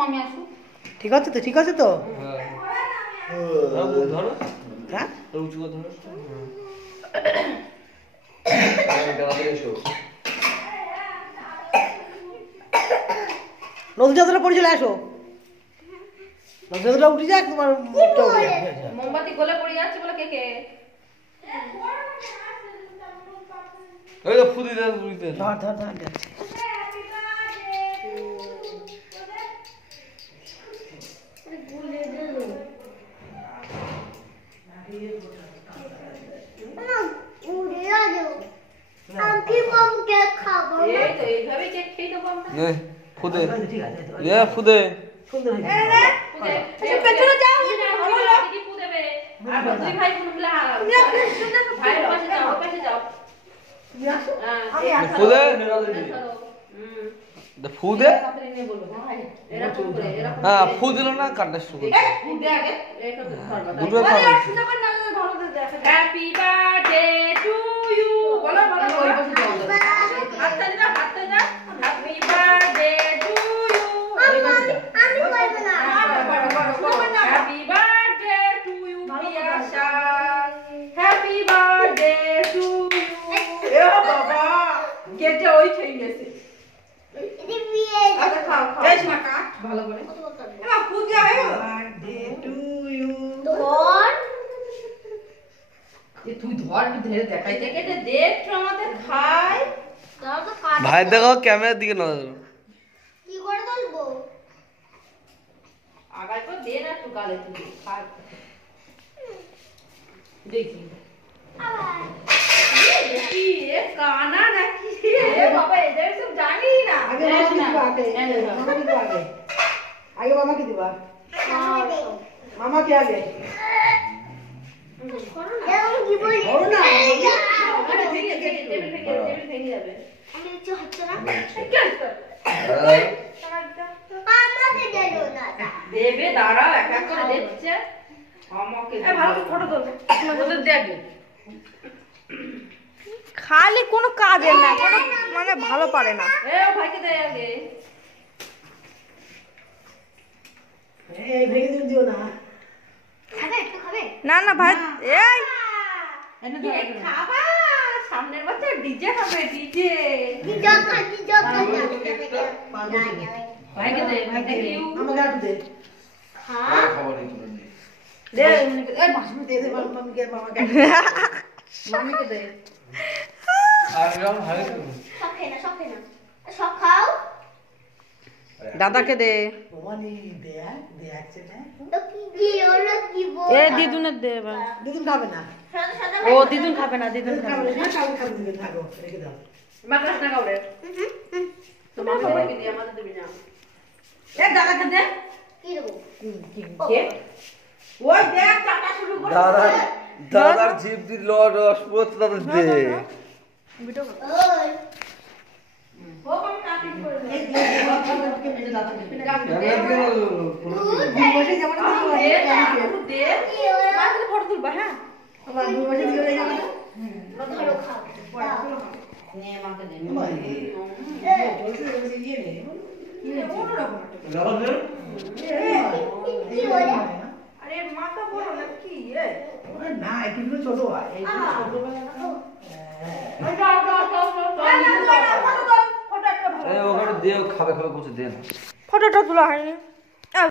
মামি আসো। ঠিক আছে তো, ঠিক আছে তো। ধরো হ্যাঁ উঁচু করে ধরো। নদী যতটা পড়ে চলে আসো, নদী যতটা উঠে যাক তোমার মুখটা উঠে যাবে। মোমবাতি গলে পড়ে যাচ্ছে বলে কে ওই তো ফুদি দে ফুদি দে। ধর ধর ধর যাচ্ছে। নে ফুদে নে ফুদে সুন্দর হয়েছে। পেছনে যাও ভালো লোক কি পুদেবে আর দুই ভাই বোন মিলে ভাই পাশে যাও পাশে যাও আমি আসো। ফুদে দে ফুদে। এরা চুপ করে এরা হ্যাঁ ফু দিল না কাটটা শুরু করে ফুদে আগে এটা ধরবা দুটো খাওয়া হ্যাপি বার্থডে টু ইউ বলো বলো ওই পাশে যাও হাতটা দাও হ্যাপি বার্থডে টু ইউ আমি বলবো না happy birthday to you Piyasa happy birthday to you এ বাবা গেটে ওই খেয়ে গেছে আচ্ছা খাও খাও বেশ না কাট ভালো করে এমা পূজা হয়ে গেল বার্থডে টু ইউ। তুই ধর ধরে দেখাইতে কেটে দেখ তো আমাদের খাই ভাই দেখো ক্যামেরার দিকে নজর কি করে বলবো আগাই তো দে না একটু গালে তুই খা দেখি আবার দেখি এ কানা নাকি এ বাবা এদের সব জানি না আগে মামাকে দিবা, আগে আগে মামাকে দিবা। মামাকে আগে এরকম কি বলি বড় না ভেঙে ভেঙে যাবে আমি কিছু হচ্ছে না আমাকে দেলো না দেবে দাঁড়াও এক এক করে দেখছে আমাকে ভালো করে ফটো তুলবে ওদের দেখবে খালি কোনো কাজের না, কোনো মানে ভালো পারে না। এ ও ভাইকে দে আগে এই ভেঙে দিও না। খাবে একটু খাবে না না ভাই, এই এ খাবা সামনের বছর ডিজে হবে ডিজে কি জকা ভাইকে দে ভাইকে দিও আমাকে একটু দে। খা খাবার নেই তোর নেই দে এই বাসমতি দে দে মামাকে, মামাকে মামিকে দে আর গাম হাই সব খেয়ে না সব খাও দাদাকে দে। মামানি দেখ দেখছে না। তো কি ওরা কি বল এ দিদুনের দে এবার। দিদুন খাবে না। সাদা সাদা ও দিদুন খাবে না, দিদুন দিদুন খাবে খাবে না। না, কাল খাবে দিদুন থাকো, রেখে দাও। মাকড়াস না কাউরে তো মামিকে দে আমাদের দিবি না এ দাদাকে দে কি দেবো কে ওই দেখ চাটা শুরু করে দাদা দাদার জিভ দি রস পুরো দাদা দে ওই ও কম কাটিং করে দে এই দিয়ে মামাকে মেজে দাও। ক্যামেরা বসে যেমন দে দে কি ওরা মাকে ফটো তুলবা হ্যাঁ আবার বসে দিয়ে যাবে। ধরো খাও নে মাকে দে বলছে দিয়ে নে। কি ওরা আরে মাথা বড় না কি এ না একটু ছোট হয়। এই ছোটবেলা না। এই ওখানে দে খাবে খাবে কিছু দে না ফটোটা তোলা হয়নি।